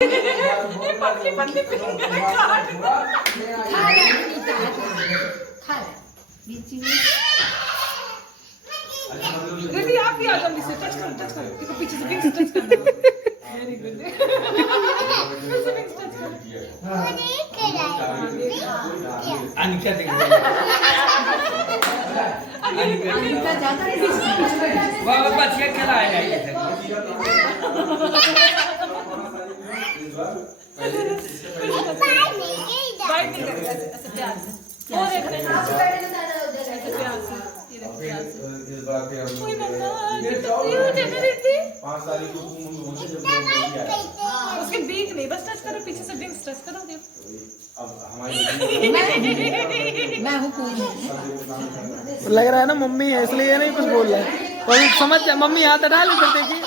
पतली पतली दीदी आप भी आ जाओ, इसे टच करो देखो पीछे से विंग्स टच करना। Very good. फिर से विंग्स टच करो। अनिका देख अनिका ज्यादा वाह बच्चे खेला है ये बाइट नहीं करेगा ऐसे प्यार से। और एक ऐसे प्यार से ये देखो प्यार से। कोई बंदा ये तो क्यूट है ना दीदी। 5 तारीख को उसके बीक नहीं, बस टच करो पीछे से विंग्स टच करो देखो। अब हमारी मैं हूँ कोई नहीं। लग रहा है ना मम्मी है इसलिए नहीं कुछ बोल रहा है। और समझ जा मम्मी हाथ डाल इधर देखिए।